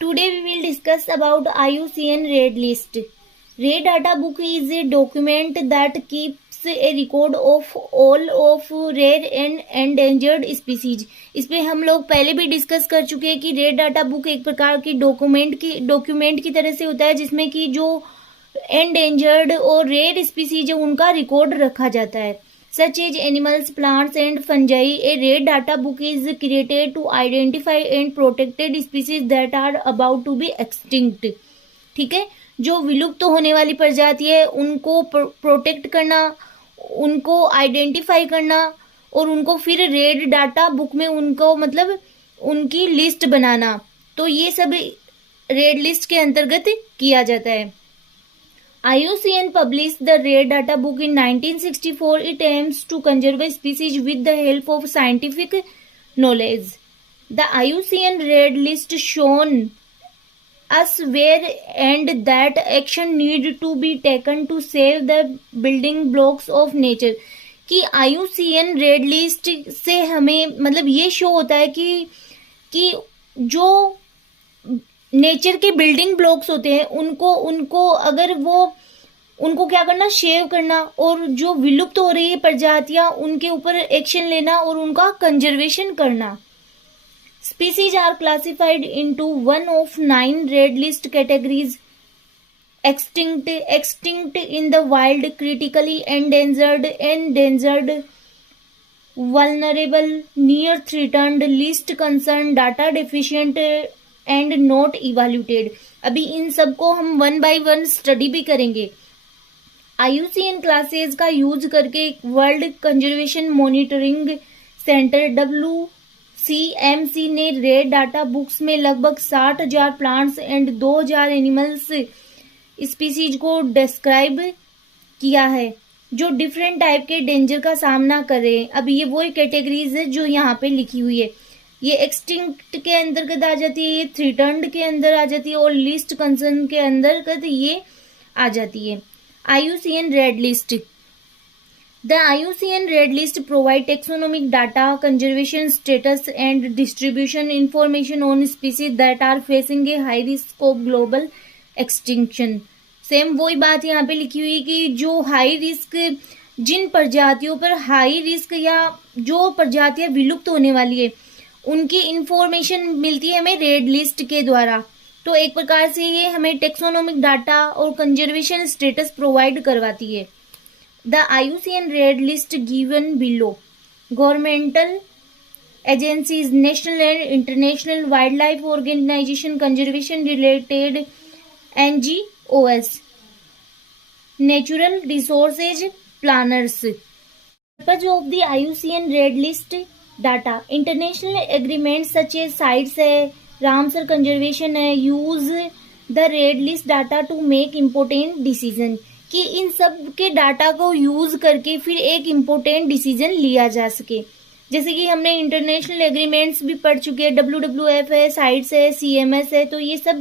Today we will discuss about IUCN Red List. Red Data Book is a document that keeps a record of all of rare and endangered species. इस पे हम लोग पहले भी discuss कर चुके हैं कि रेड डाटा बुक एक प्रकार की डॉक्यूमेंट की तरह से होता है जिसमें कि जो एंडेंजर्ड और रेयर स्पीसीज है उनका रिकॉर्ड रखा जाता है. Such as animals, plants and fungi, a rare data book is created to identify and protected species that are about to be extinct. ठीक है, जो विलुप्त होने वाली प्रजाति है उनको प्रोटेक्ट करना, उनको आइडेंटिफाई करना और उनको फिर रेड डाटा बुक में उनको मतलब उनकी लिस्ट बनाना. तो ये सब रेड लिस्ट के अंतर्गत किया जाता है. IUCN published the Rare Data Book in 1964. It aims to conserve species with the help of scientific knowledge. The IUCN Red List shown us where and that action need to be taken to save the building blocks of nature. कि IUCN Red List से हमें मतलब ये show होता है कि जो nature के बिल्डिंग ब्लॉक्स होते हैं उनको अगर उनको क्या करना, सेव करना और जो विलुप्त हो रही है प्रजातियां उनके ऊपर एक्शन लेना और उनका कंजर्वेशन करना. Species are classified into one of 9 red list categories. Extinct in the wild, critically endangered, vulnerable, near threatened, least concern, data deficient and not evaluated. अभी इन सबको हम 1 by 1 स्टडी भी करेंगे. IUCN क्लासेस का यूज करके world conservation monitoring centre WCMC ने red data books में लगभग 60,000 प्लांट्स एंड 2,000 एनिमल्स स्पीसीज को डिस्क्राइब किया है जो डिफरेंट टाइप के डेंजर का सामना कर रहे हैं. अब ये वही कैटेगरीज है जो यहाँ पे लिखी हुई है. ये एक्सटिंक्ट के अंतर्गत आ जाती है, ये थ्रेटन्ड के अंदर आ जाती है और लिस्ट कंसर्न के अंतर्गत ये आ जाती है. IUCN Red List. The IUCN Red List provide taxonomic data, conservation status and distribution information on species that are facing a high risk of global extinction. Same वही बात यहाँ पे लिखी हुई कि जो हाई रिस्क, जिन प्रजातियों पर हाई रिस्क या जो प्रजातियां विलुप्त होने वाली है उनकी इंफॉर्मेशन मिलती है हमें रेड लिस्ट के द्वारा. तो एक प्रकार से ये हमें टेक्सोनोमिक डाटा और कंजर्वेशन स्टेटस प्रोवाइड करवाती है. The IUCN red list given below governmental agencies, national and international wildlife organisation, conservation related NGOs, natural resources planners. Purpose of the IUCN red list data, international agreement such as CITES है, Ramsar conservation है, use the red list data to make important decision. कि इन सब के data को use करके फिर एक इम्पोर्टेंट डिसीजन लिया जा सके. जैसे कि हमने इंटरनेशनल एग्रीमेंट्स भी पढ़ चुके हैं, WWF है, साइट्स है, CMS है. तो ये सब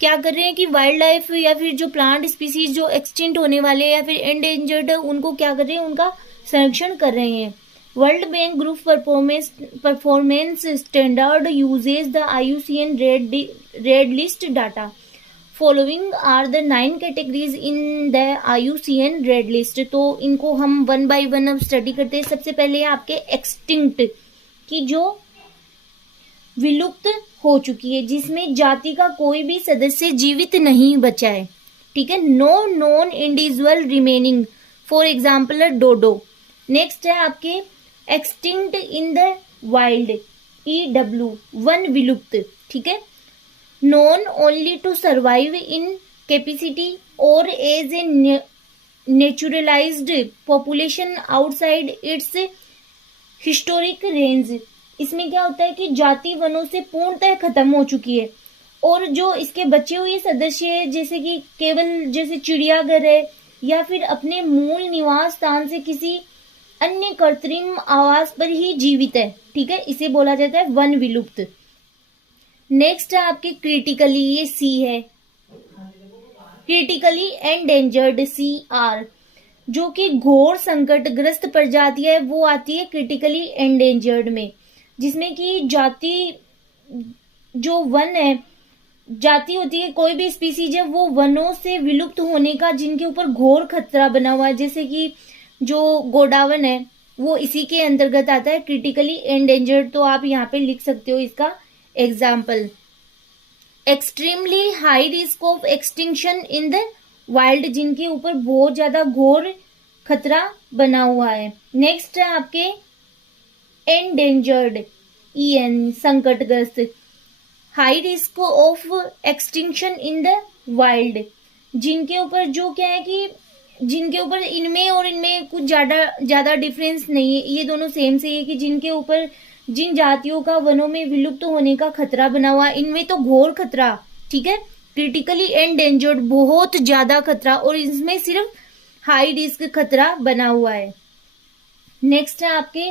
क्या कर रहे हैं कि वाइल्ड लाइफ या फिर जो प्लांट स्पीसीज जो एक्सटिंक्ट होने वाले या फिर एंडेंजर्ड है उनको क्या कर रहे हैं, उनका संरक्षण कर रहे हैं. World Bank Group Performance Standard uses the IUCN Red List data. Following are the 9 categories in the IUCN Red List. तो इनको हम 1 by 1 अब स्टडी करते हैं. सबसे पहले है आपके एक्सटिंक्ट की जो विलुप्त हो चुकी है, जिसमें जाति का कोई भी सदस्य जीवित नहीं बचा है. ठीक है, no non individual remaining, for example dodo. Next है आपके extinct in the wild, EW, वन विलुप्त. ठीक है, known only to survive in capacity or as a naturalized population outside its historic range. इसमें क्या होता है कि जाति वनों से पूर्णतः खत्म हो चुकी है और जो इसके बचे हुए सदस्य है जैसे कि केवल जैसे चिड़ियाघर है या फिर अपने मूल निवास स्थान से किसी अन्य कृत्रिम आवास पर ही जीवित है. ठीक है, इसे बोला जाता है वन विलुप्त. नेक्स्ट है आपके क्रिटिकली, ये C है, क्रिटिकली एंडेंजर्ड CR, जो कि घोर संकटग्रस्त प्रजाति है वो आती है क्रिटिकली एंडेंजर्ड में, जिसमें कि जाति जो वन है जाति होती है, कोई भी स्पीसीज है वो वनों से विलुप्त होने का जिनके ऊपर घोर खतरा बना हुआ है, जैसे कि जो गोडावन है वो इसी के अंतर्गत आता है, क्रिटिकली एंडेंजर्ड। तो आप यहाँ पे लिख सकते हो इसका example, extremely high risk of extinction in the wild, जिनके ऊपर बहुत ज्यादा घोर खतरा बना हुआ है। नेक्स्ट है आपके एंडेंजर्ड, संकटग्रस्त, high risk of extinction in the wild, जिनके ऊपर जो क्या है कि जिनके ऊपर इनमें और इनमें कुछ ज्यादा डिफरेंस नहीं है, ये दोनों सेम से है कि जिनके ऊपर जिन जातियों का वनों में विलुप्त होने का खतरा बना हुआ, इनमें तो घोर खतरा, ठीक है, क्रिटिकली एंडेंजर्ड बहुत ज्यादा खतरा, और इसमें सिर्फ हाई रिस्क खतरा बना हुआ है। नेक्स्ट है आपके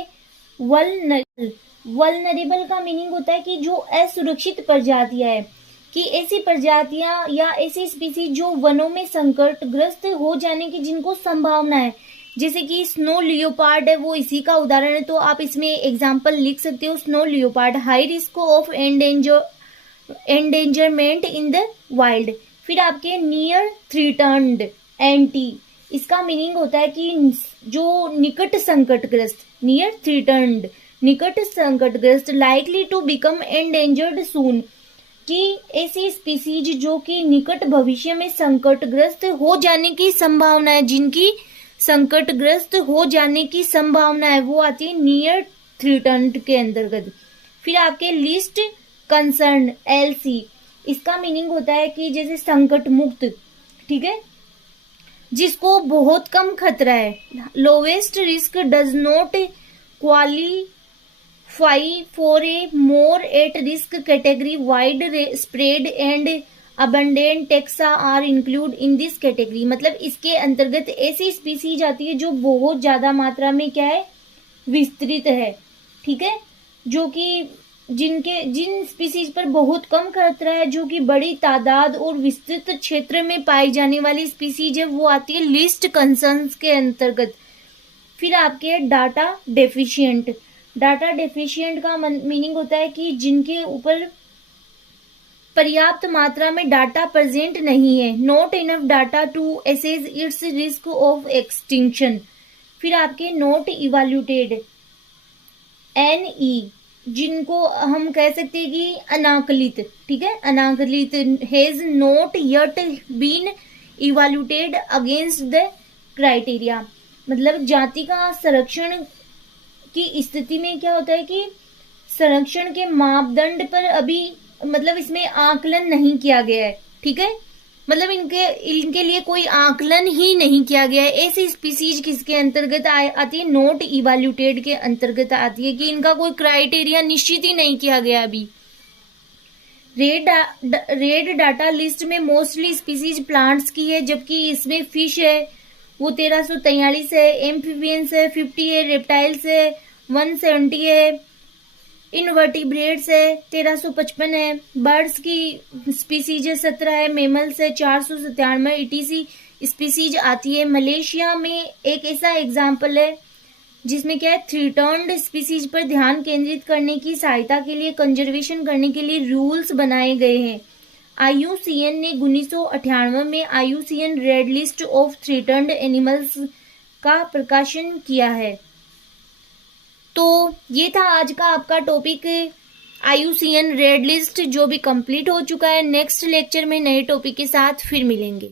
वल्नरेबल का मीनिंग होता है कि जो असुरक्षित प्रजातियां है, कि ऐसी प्रजातियां या ऐसी स्पीसीज जो वनों में संकटग्रस्त हो जाने की जिनको संभावना है, जैसे कि स्नो लियोपार्ड है वो इसी का उदाहरण है। तो आप इसमें एग्जांपल लिख सकते हो, snow leopard, high risk of endangerment in the wild. फिर आपके नियर थ्रीटन्ड, एंटी, इसका मीनिंग होता है कि जो निकट संकटग्रस्त, नियर थ्रीटन्ड, निकट संकटग्रस्त, लाइकली टू बिकम एंडेंजर्ड सून, कि ऐसी स्पीसीज जो कि निकट भविष्य में संकटग्रस्त हो जाने की संभावना है, जिनकी संकटग्रस्त हो जाने की संभावना है, वो आती है नियर थ्रेटन्ड के अंतर्गत। फिर आपके लिस्ट कंसर्न, एलसी, इसका मीनिंग होता है कि जैसे संकट मुक्त, ठीक है, जिसको बहुत कम खतरा है। Lowest risk does not qualify for a more at risk category, widespread and abundant taxa are include in this category. मतलब इसके अंतर्गत ऐसी स्पीसीज आती है जो बहुत ज्यादा मात्रा में क्या है, विस्तृत है, ठीक है, जो कि जिन स्पीसीज पर बहुत कम खतरा है, जो कि बड़ी तादाद और विस्तृत क्षेत्र में पाई जाने वाली स्पीसीज है, वो आती है लिस्ट कंसर्न्स के अंतर्गत। फिर आपके डाटा डेफिशिएंट, डाटा डेफिशिएंट का मीनिंग होता है कि जिनके ऊपर पर्याप्त मात्रा में डाटा प्रेजेंट नहीं है, not enough data to assess its risk of extinction. फिर आपके नॉट इवैल्यूएटेड, एनई, जिनको हम कह सकते हैं कि अनाकलित, ठीक है, अनाकलित, has not yet been evaluated against the criteria. मतलब जाति का संरक्षण की स्थिति में क्या होता है कि संरक्षण के मापदंड पर अभी मतलब इसमें आकलन नहीं किया गया है, ठीक है, मतलब इनके लिए कोई आकलन ही नहीं किया गया है। ऐसी स्पीसीज किसके अंतर्गत आती है, नॉट इवैल्यूएटेड के अंतर्गत आती है, कि इनका कोई क्राइटेरिया निश्चित ही नहीं किया गया अभी। रेड डाटा लिस्ट में मोस्टली स्पीसीज प्लांट्स की है, जबकि इसमें फिश है वो 1343 है, एम्फीबियंस है 50 है, रेप्टाइल्स है 170 है, इनवर्टिब्रेट्स है 1355 है, बर्ड्स की स्पीसीज 17 है, मेमल्स है 497, ETC स्पीसीज आती है। मलेशिया में एक ऐसा एग्जाम्पल है जिसमें क्या है, थ्रेटन्ड स्पीसीज पर ध्यान केंद्रित करने की सहायता के लिए कंजर्वेशन करने के लिए रूल्स बनाए गए हैं। IUCN ने 1998 में IUCN red list of threatened animals का प्रकाशन किया है। तो ये था आज का आपका टॉपिक IUCN रेड लिस्ट, जो भी कंप्लीट हो चुका है। नेक्स्ट लेक्चर में नए टॉपिक के साथ फिर मिलेंगे।